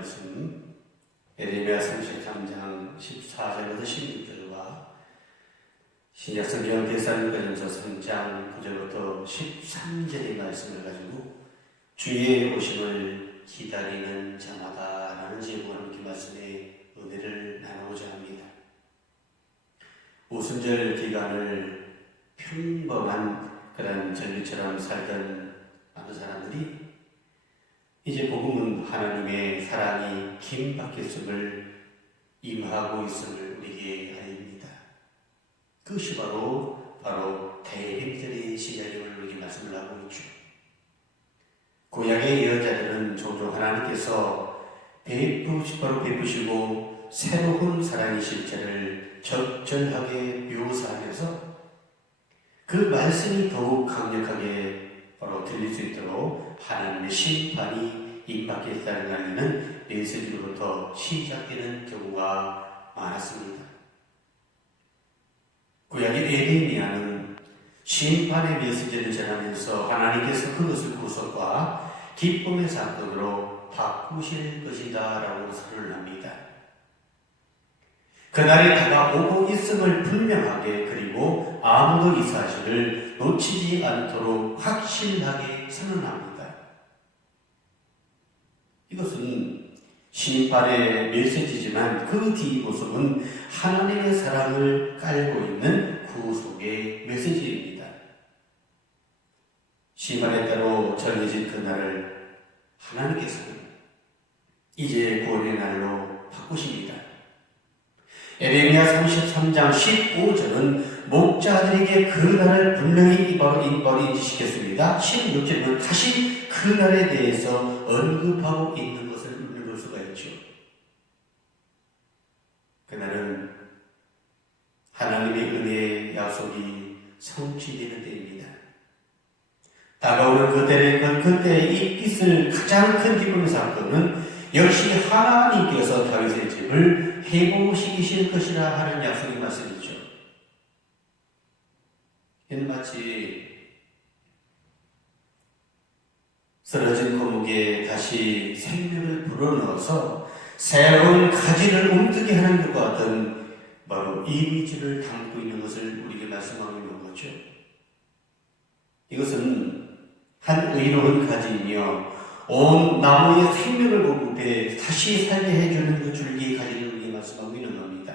말씀 에레미야 33장 14절부터 16절과 신약성경 데살로니가전서 3장 9절부터 13절의 말씀을 가지고 주의 오심을 기다리는 자마다라는 제목으로 함께 말씀의 은혜를 나누고자 합니다. 오순절 기간을 평범한 그런 전리처럼 살던 많은 사람들이 이제 복음은 하나님의 사랑이 김박했음을 임하고 있음을 우리에게 알립니다. 그것이 바로 대림절의 시작임을 우리에게 말씀을 하고 있죠. 구약의 예언자들은 종종 하나님께서 베푸시고 새로운 사랑의 실체를 적절하게 묘사하면서 그 말씀이 더욱 강력하게 바로 들릴 수 있도록 하나님의 심판이 임박했다는 알리는 메시지로부터 시작되는 경우가 많았습니다. 구약의 에레미야는 심판의 메시지를 전하면서 하나님께서 그것을 구속과 기쁨의 사건으로 바꾸실 것이다 라고 선언을 합니다. 그날이 다가오고 있음을 분명하게 그리고 아무도 이 사실을 놓치지 않도록 확실하게 선언합니다. 이것은 심판의 메시지지만 그 뒷모습은 하나님의 사랑을 깔고 있는 구속의 메시지입니다. 심판에 따로 정해진 그날을 하나님께서는 이제 구원의 날로 바꾸십니다. 에레미야 33장 15절은 목자들에게 그 날을 분명히 바로 인지시켰습니다. 16절은 다시 그 날에 대해서 언급하고 있는 것을 읽을 수가 있죠. 그날은 하나님의 은혜의 약속이 성취되는 때입니다. 다가오는 그때 이 있을 가장 큰 기쁨의 사건은 역시 하나님께서 다윗의 집을 회복시키실 것이라 하는 약속의 말씀이죠. 이는 마치 쓰러진 거목에 다시 생명을 불어넣어서 새로운 가지를 움트게 하는 것과 같은 바로 이미지를 담고 있는 것을 우리에게 말씀하고 있는 거죠. 이것은 한 의로운 가지이며 온 나무의 생명을 공급해 다시 살게 해주는 그 줄기의 가지를 우리에게 말씀하고 있는 겁니다.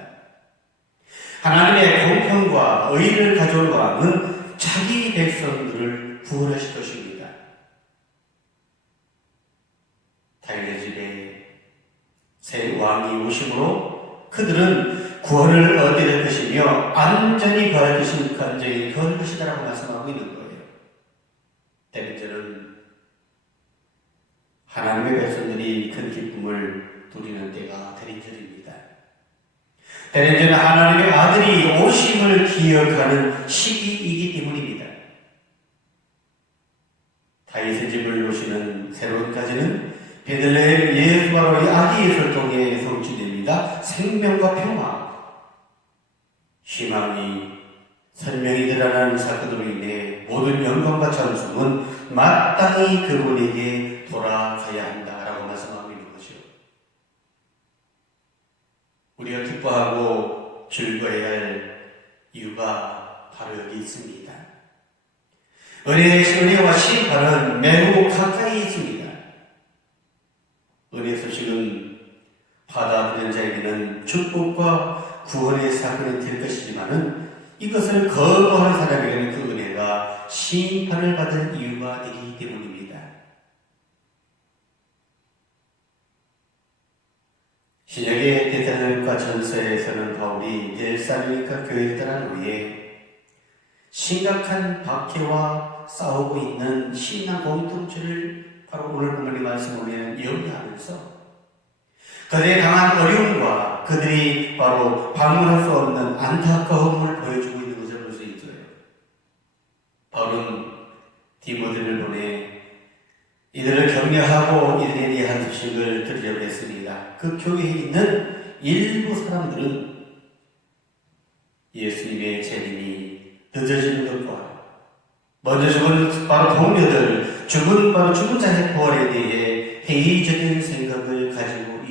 하나님의 공평과 의를 가져올 왕은 자기 백성들을 구원하실 것입니다. 다윗의 집에 새 왕이 오심으로 그들은 구원을 얻게 될 것이며 안전히 거할 것이다라고 말씀하고 있는 거예요. 대리절은 하나님의 백성들이 큰 기쁨을 누리는 때가 대리절입니다. 대리절은 하나님의 아들이 오심을 기억하는 시기이기 때문입니다. 다윗의 집을 오시는 새로운 가지는 베들레헴 예수바로의 아기 예수를 통해 성취됩니다. 생명과 평화, 희망이 선명히 드러나는 사건으로 인해 모든 영광과 찬송은 마땅히 그분에게 돌아가야 한다라고 말씀하고 있는 거죠. 우리가 기뻐하고 즐거워해야 할 이유가 바로 여기 있습니다. 은혜와 심판은 매우 가까이 있습니다. 은혜 소식은 받아들이는 자에게는 축복과 구원의 사건이 될 것이지만은 이것을 거부하는 사람에게는 그 은혜가 심판을 받을 이유가 되기 때문입니다. 신약의 데살로니가 전서에서는 바울이 데살로니가 교회를 떠난 후에 심각한 박해와 싸우고 있는 신앙 공동체를 바로 오늘 본문의 말씀을 염려하면서 그들의 당한 어려움과 그들이 바로 방문할 수 없는 안타까움을 보여주고 있는 것을 볼 수 있어요. 바울은 디모데를 보내 이들을 격려하고 이들에 대한 소식을 들으려고 했습니다. 그 교회에 있는 일부 사람들은 예수님의 재림이 늦어지는 것과 먼저 죽은 바로 동료들, 죽은 자의 부활에 대해 회의적인 생각을 가지고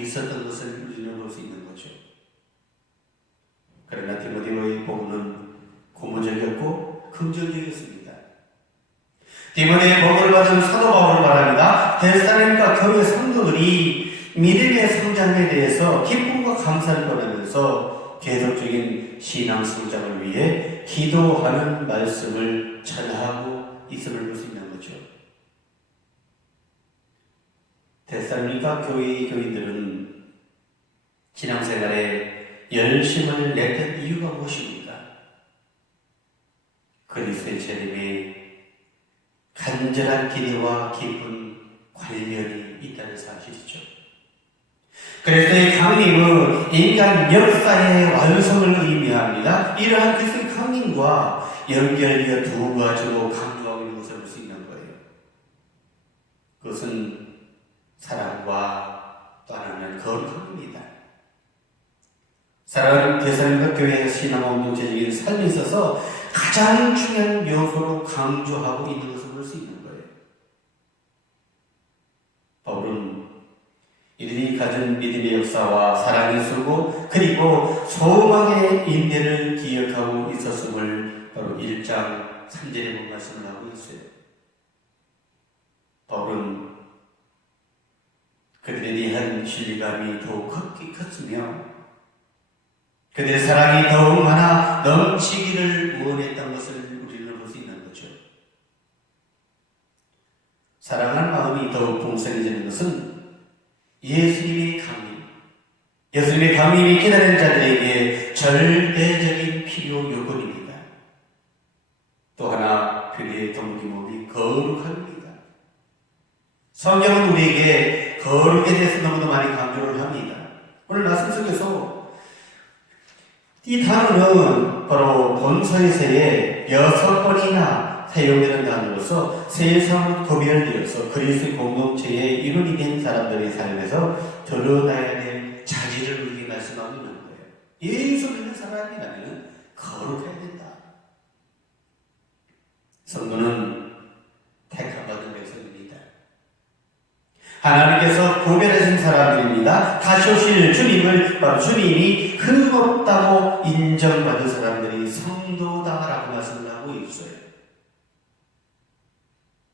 디모데의 복을 받은 사도 바울을 말합니다. 데살로니가 교회 성도들이 믿음의 성장에 대해서 기쁨과 감사를 보내면서 계속적인 신앙 성장을 위해 기도하는 말씀을 전하고 있음을 볼 수 있는 거죠. 데살로니가 교회의 교인들은 신앙생활에 열심을 냈던 이유가 무엇입니까? 그리스도의 재림에 간절한 기대와 깊은 관련이 있다는 사실이죠. 그리스도의 강림은 인간 역사의 완성을 의미합니다. 이러한 그리스도의 강림과 연결되어 두 가지로 강조하고 있는 것을 볼 수 있는 거예요. 그것은 사랑과 또 하나는 거룩함입니다. 사랑하는 데살로니가 교회에서 신앙 공동체적인 삶에 있어서 가장 중요한 요소로 강조하고 있는 것을 볼 수 있는 거예요. 바울은 이들이 가진 믿음의 역사와 사랑의 수고 그리고 소망의 인내를 기억하고 있었음을 바로 1장 3절에 본 말씀을 하고 있어요. 바울은 그들에 대한 신뢰감이 더욱 컸으며 그들의 사랑이 더욱 많아 넘치기를 원했던 것을 우리는 볼 수 있는 거죠. 사랑하는 마음이 더욱 풍성해지는 것은 예수님의 강림, 예수님의 강림이 기다리는 자들에게 절대적인 필요 요건입니다. 또 하나 그들의 동기목이 거룩함입니다. 성경은 우리에게 거룩에 대해서 너무도 많이 강조를 합니다. 오늘 말씀 속에서 이 단어는 바로 본서에서의 6번이나 사용되는 단어로서 세상 구별되어서 그리스도 공동체의 일원이 된 사람들의 삶에서 드러나야 될 자질을 우리에게 말씀하고 있는 거예요. 예수 믿는 사람이라면 거룩해야 된다. 성도는 택함받은 백성입니다. 하나님께서 구별하신 사람들입니다. 다시 오실 주님을 바로 주님이 흠없다고 인정받은 사람들이 성도다라고 말씀을 하고 있어요.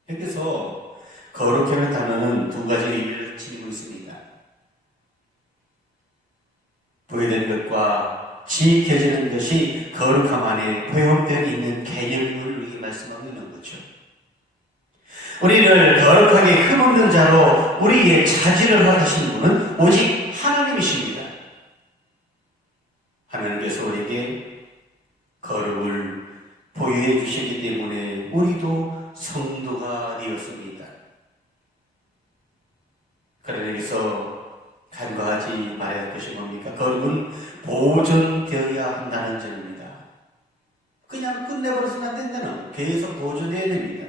여기서 거룩하는 단어는 두 가지 의미를 지니고 있습니다. 부여된 것과 지켜지는 것이 거룩함 안에 포용되어 있는 개념을 우리에게 말씀하고 있는 거죠. 우리를 거룩하게 흠없는 자로 우리의 자질을 허락하신 분은 오직 하나님이십니다. 하나님께서 우리에게 거룩을 보유해 주시기 때문에 우리도 성도가 되었습니다. 그러나 여기서 간과하지 말아야 할 것이 뭡니까? 거룩은 보존되어야 한다는 점입니다. 그냥 끝내버려서는 안 된다는, 계속 보존해야 됩니다.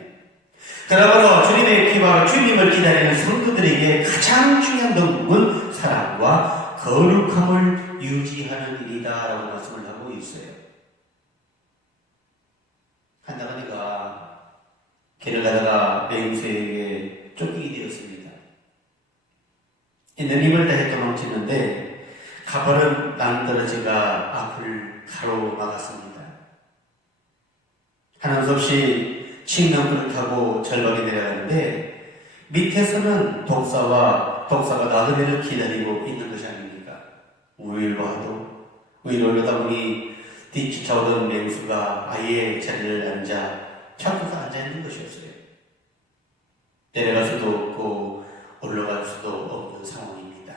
그러므로 주님의 피와 주님을 기다리는 성도들에게 가장 중요한 덕목은 사랑과 거룩함을 유지하는 일이다 라고 말씀을 하고 있어요. 한 나그네가 길을 가다가 맹수에게 쫓기게 되었습니다. 있는 힘을 다해 도망치는데 가버른 낭떠러지가 앞을 가로막았습니다. 하는 수 없이 칡나무를 타고 절벽에 내려가는데 밑에서는 독사가 나그네를 기다리고 있는 것이 아닙니까? 우위로 올라다 보니 뒤쫓아오던 맹수가 아예 자리를 찾고서 앉아있는 것이었어요. 내려갈 수도 없고 올라갈 수도 없는 상황입니다.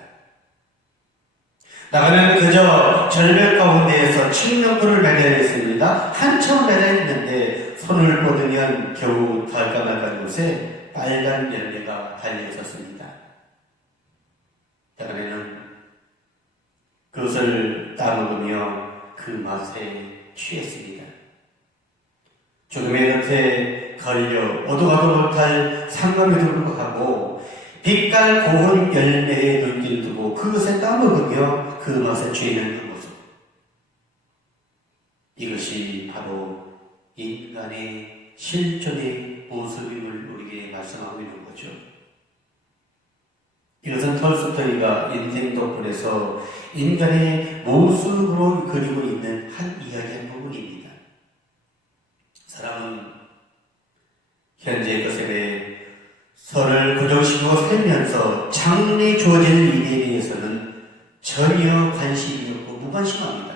나그네는 그저 절벽 가운데에서 칡나무를 매달려 있습니다. 한참 매달려 있는데 손을 뻗으면 겨우 닿을까 말까 곳에 빨간 열매가 달려 있었습니다. 나그네는 그것을 따먹으며 그 맛에 취했습니다. 죽음의 곁에 걸려 어두가도 못할 상감에도 불구하고 빛깔 고운 열매의 눈길을 두고 그것에 따먹으며 그 맛에 취하는 그 모습, 이것이 바로 인간의 실존의 모습임을 우리에게 말씀하고 있는 거죠. 이것은 톨스토이가 인생 덕분에서 인간의 모습으로 그리고 있는 한 이야기의 부분입니다. 사람은 현재의 서로를 고정시키고 살면서 장래 주어질 일에 대해서는 전혀 관심이 없고 무관심합니다.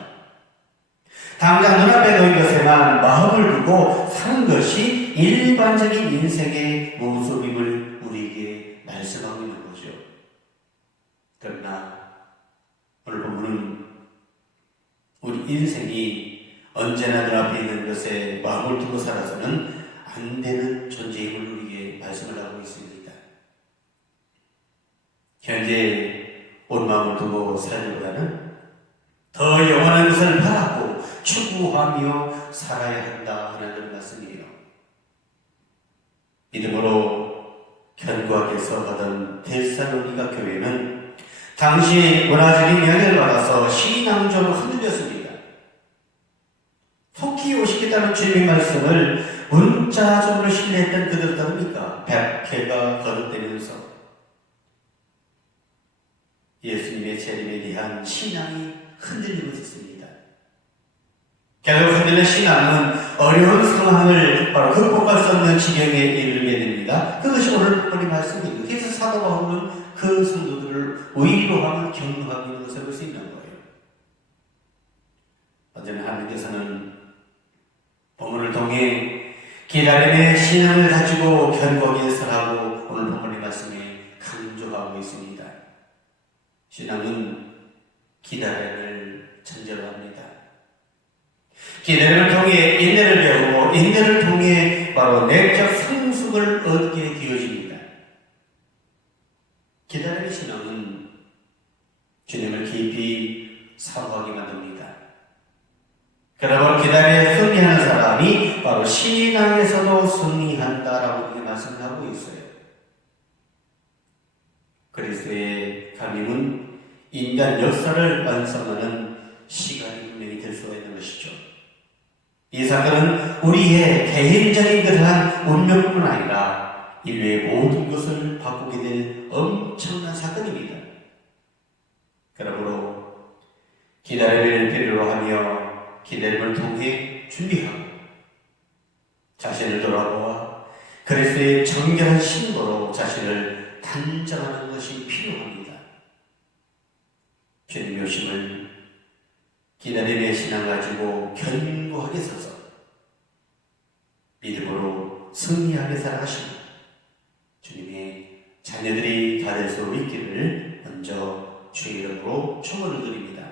당장 눈앞에 놓인 것에만 마음을 두고 사는 것이 일반적인 인생의 모습임을 우리에게 말씀하고 있는 거죠. 그러나 오늘 본문은 우리 인생이 언제나 눈앞에 있는 것에 마음을 두고 살아서는 안 되는 존재임을 우리에게 말씀을 하고 있습니다. 현재 온 마음을 두고 살기보다는 더 영원한 것을 바라고 추구하며 살아야 한다 하는 그런 말씀이에요. 믿음으로 견고하게 서가던 데살로니가 교회는 당시 문화적인 영향을 받아서 신앙적으로 흔들렸습니다. 속히 오시겠다는 주님의 말씀을 문자적으로 신뢰했던 그들은 어떻습니까? 백해가 거듭되면서 예수님의 재림에 대한 신앙이 흔들리고 있었습니다. 결국 흔들린 신앙은 어려운 상황을 바로 극복할 수 없는 지경에 이르게 됩니다. 그것이 오늘 본의 말씀입니다. 그래서 사도 바울은 그 성도들을 위로하고 격려하고 있는 것을 볼 수 있는 거예요. 어제는 하나님께서는 본문을 통해 기다림의 신앙을 가지고 견고하게 서라고 오늘 본문의 말씀에 강조하고 있습니다. 신앙은 기다림을 전제로 합니다. 기다림을 통해 인내를 배우고 인내를 통해 바로 내적 성숙을 얻게 되어집니다. 기다림의 신앙은 주님을 깊이 사모하게 만듭니다. 그러므로 기다림에 승리하는 사람이 바로 신앙에서도 승리한다라고 이렇게 말씀하고 있어요. 그리스도의 강림은 인간 역사를 완성하는 시간이 분명히 될 수가 있는 것이죠. 이 사건은 우리의 개인적인 그러한 운명뿐만 아니라 인류의 모든 것을 바꾸게 될 엄청난 사건입니다. 그러므로 기다림을 필요로 하며 기다림을 통해 준비하고 자신을 돌아보아 그리스도의 정결한 신도로 자신을 단정하는 것이 필요합니다. 주님의 오심을 기다림의 신앙 가지고 견고하게 서서 믿음으로 승리하게 살아가시는 주님의 자녀들이 다 될 수 있기를 먼저 주의 이름으로 축원을 드립니다.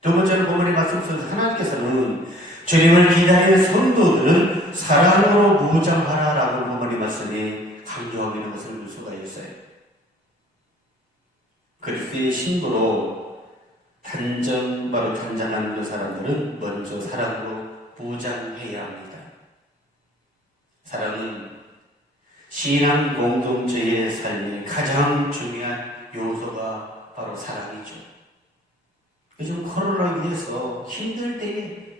두 번째로 본문의 말씀 속에서 하나님께서는 주님을 기다리는 성도들은 사랑으로 무장하라라고 본문의 말씀에 강조하고 있는 것을 볼 수가 있어요. 그리스도의 신도로 바로 단장하는 그 사람들은 먼저 사랑으로 무장해야 합니다. 사랑은 신앙 공동체의 삶의 가장 중요한 요소가 바로 사랑이죠. 요즘 코로나로 인해서 힘들 때에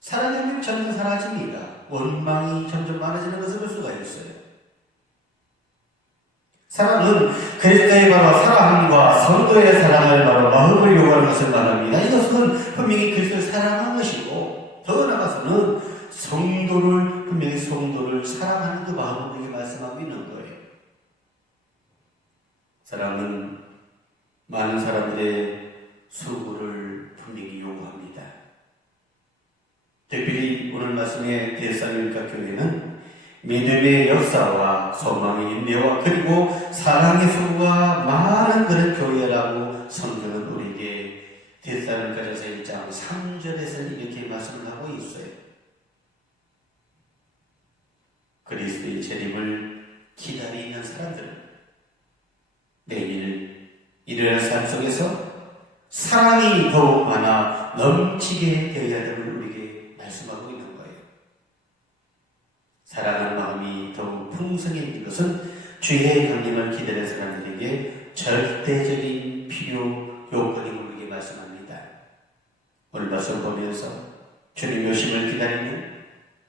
사랑의 명 점점 사라집니다. 원망이 점점 많아지는 것을 볼 수가 있어요. 사랑은 그리스도의 바로 사랑과 성도의 사랑을 바로 마음을 요구하는 것을 말합니다. 이것은 분명히 그리스도를 사랑하는 것이고 더 나아가서는 분명히 성도를 사랑하는 그 마음을 우리에게 말씀하고 있는 거예요. 사랑은 많은 사람들의 수고를 분명히 요구합니다. 특별히 오늘 말씀의 데살로니가 교회는 믿음의 역사와 소망의 인내와 그리고 사랑의 수고가 많은 그런 교회라고 성경은 우리에게 데살로니가전서 1장 3절에서 이렇게 말씀을 하고 있어요. 그리스도의 재림을 기다리는 사람들은 매일 일어날 삶 속에서 사랑이 더욱 많아 넘치게 되어야 됨을 우리에게 말씀하고 있는 거예요. 사랑하는 마음이 더욱 풍성해진 것은 주의 강림을 기다리는 사람들에게 절대적인 필요 요건임을 우리에게 말씀합니다. 오늘 말씀 보면서 주님의 오심을 기다리는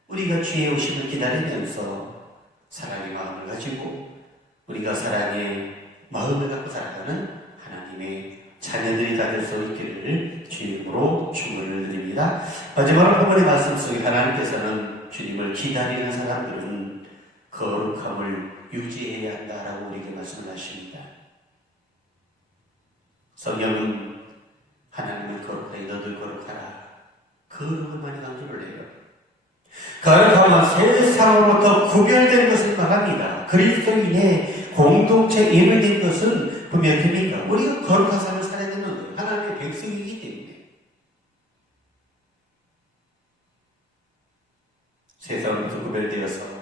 우리가 주의 오심을 기다리면서 사랑의 마음을 가지고 우리가 사랑의 마음을 갖고 살아가는 하나님의 자녀들이 다 될 수 있기를 주님으로 축원을 드립니다. 마지막으로 본문의 말씀 속에 하나님께서는 주님을 기다리는 사람들은 거룩함을 유지해야 한다라고 우리에게 말씀을 하십니다. 성경은 하나님은 거룩하니 너도 거룩하라. 거룩을 많이 강조를 해요. 거룩함은 세상으로부터 구별된 것을 말합니다. 그리스도인의 공동체 예물된 것은 분명합니까? 우리가 거룩한 삶을 살아야 되는 거예요. 하나님의 백성이기 때문에. 세상으로부터 구별되어서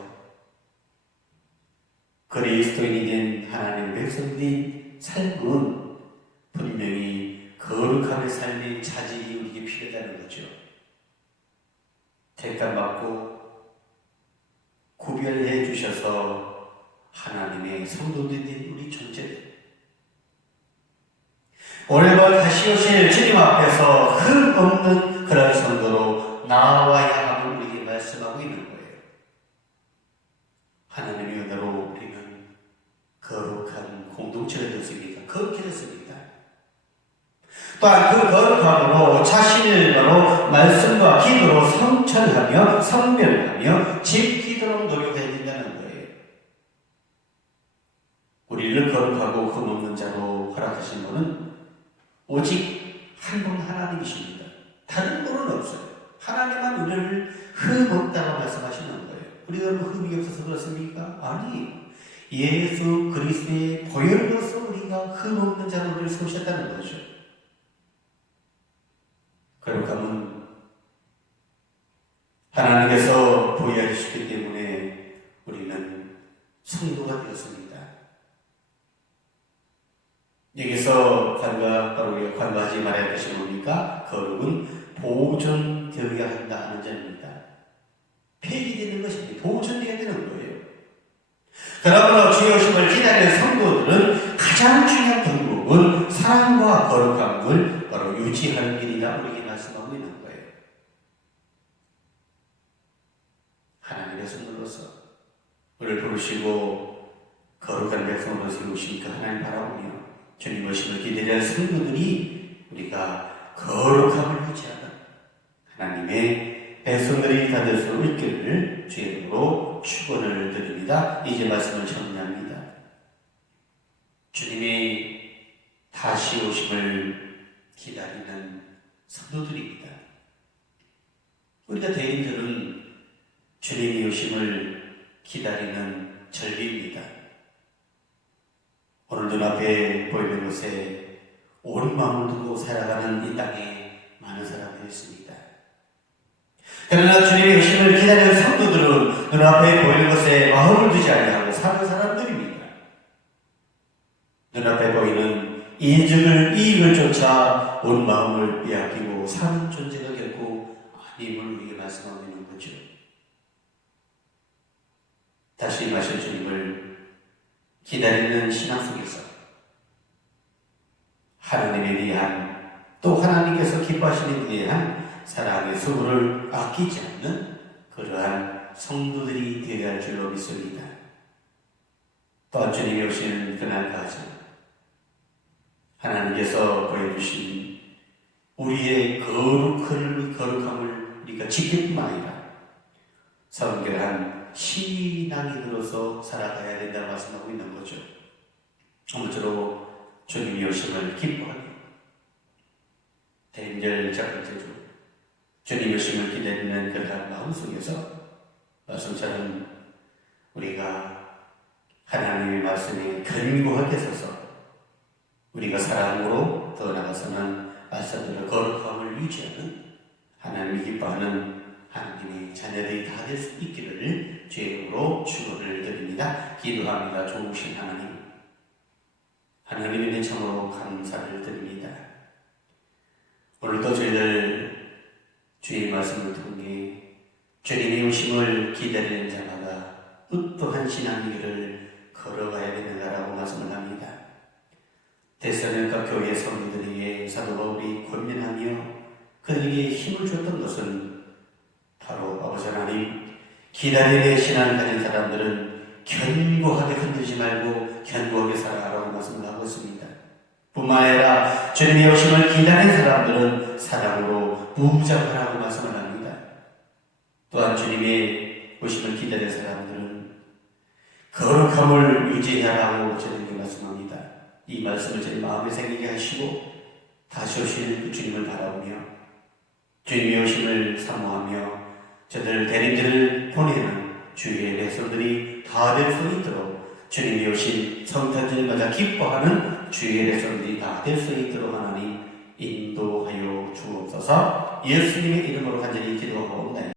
그리스도인이 된 하나님의 백성들인 삶은 분명히 거룩함의 삶의 차질이 우리에게 필요하다는 거죠. 택감받고 구별해 주셔서 하나님의 성도들인 우리 존재들, 오늘과 다시 오실 주님 앞에서 흠 없는 그런 성도로 나와야 함을 우리에게 말씀하고 있는 거예요. 하나님의 은혜로 우리는 거룩한 공동체가 되었습니다. 거룩해 됐습니다. 또한 그 거룩함으로 자신을 바로 말씀과 기도로 성천하며 성별하며 지키도록 노력해야 된다는 거예요. 우리를 거룩하고 흠없는 자로 허락하신 분은 오직 한 분 하나님이십니다. 다른 분은 없어요. 하나님만 우리를 흠없다고 말씀하시는 거예요. 우리가 흠이 없어서 그렇습니까? 아니, 예수 그리스도의 보혈로서 우리가 흠없는 자로 우리를 세우셨다는 거죠. 거룩함은 하나님께서 보여주시기 때문에 우리는 성도가 되었습니다. 여기서 바로 관과하지 말아야 할 것이 뭡니까? 거룩은 보존되어야 한다 하는 점입니다. 폐기되는 것이 아니라 보존되어야 되는 거예요. 그러므로 주의 오심을 기다리는 성도들은 가장 중요한 방법은 사랑과 거룩함을 바로 유지하는 길이다 우리에게 말씀하고 있는 거예요. 하나님의 성도로서 우리를 부르시고 거룩한 백성으로 세우신 그 하나님 바라보며 주님 오심을 기다리는 성도들이 우리가 거룩함을 유지하는 하나님의 백성들이 다 될 수 있기를 주의 이름으로 축원을 드립니다. 이제 말씀을 정리합니다. 주님의 다시 오심을 기다리는 성도들입니다. 우리가 대인들은 주님의 오심을 기다리는 절기입니다. 오늘 눈앞에 보이는 곳에 온 마음을 두고 살아가는 이 땅에 많은 사람들이 있습니다. 그러나 주님의 오심을 기다리는 성도들은 눈앞에 보이는 것에 마음을 두지 아니하고 사는 사람들입니다. 눈앞에 보이는 이익을 쫓아 온 마음을 빼앗기고 사는 존재가 결코 아님을 우리에게 말씀하고 있는 거죠. 다시 마실 주님을 기다리는 신앙 속에서 하나님에 대한 또 하나님께서 기뻐하시는 일에 대한 사랑의 수고를 아끼지 않는 그러한 성도들이 되어야 할 줄로 믿습니다. 또한 주님이 오시는 그날까지 하나님께서 보여주신 우리의 거룩함을 우리가 지킬 뿐만 아니라 성결한 신앙인으로서 살아가야 된다고 말씀하고 있는 거죠. 아무쪼록 주님이 오심을 기뻐하며 대인절 첫 번째 주 주님의 오심을 기다리는 그러한 마음 속에서 말씀처럼 우리가 하나님의 말씀에 견고하게 서서 우리가 사랑으로 더 나아가서는 말씀대로 거룩함을 유지하는 하나님이 기뻐하는 하나님의 자녀들이 다 될 수 있기를 주의 이름으로 축원을 드립니다. 기도합니다. 좋으신 하나님, 하나님의 참으로 감사를 드립니다. 오늘도 저희들 주의 말씀을 통해 주님의 오심을 기다리는 자마다 어떠한 신앙길을 걸어가야 되는가라고 말씀을 합니다. 데살로니가 교회 성도들에게 사도 바울이 권면하며 그들에게 힘을 줬던 것은 바로 아버지 하나님, 기다림의 신앙을 가진 사람들은 견고하게 흔들지 말고 견고하게 살아가라고 말씀을 하고 있습니다. 뿐만 아니라 주님의 오심을 기다리는 사람들은 사랑으로 무장하라고 말씀을 합니다. 또한 주님의 오심을 기다리는 사람들은 거룩함을 유지하라고 저에게 말씀합니다. 이 말씀을 제 마음에 새기게 하시고 다시 오실 그 주님을 바라보며 주님의 오심을 사모하며 저들 대림들을 보내는 주의 백성들이 다 될 수 있도록 주님이 오신 성탄절 맞아 기뻐하는 주의 백성들이 다 될 수 있도록 하나님 인도하여 주옵소서. 예수님의 이름으로 간절히 기도하옵나이다.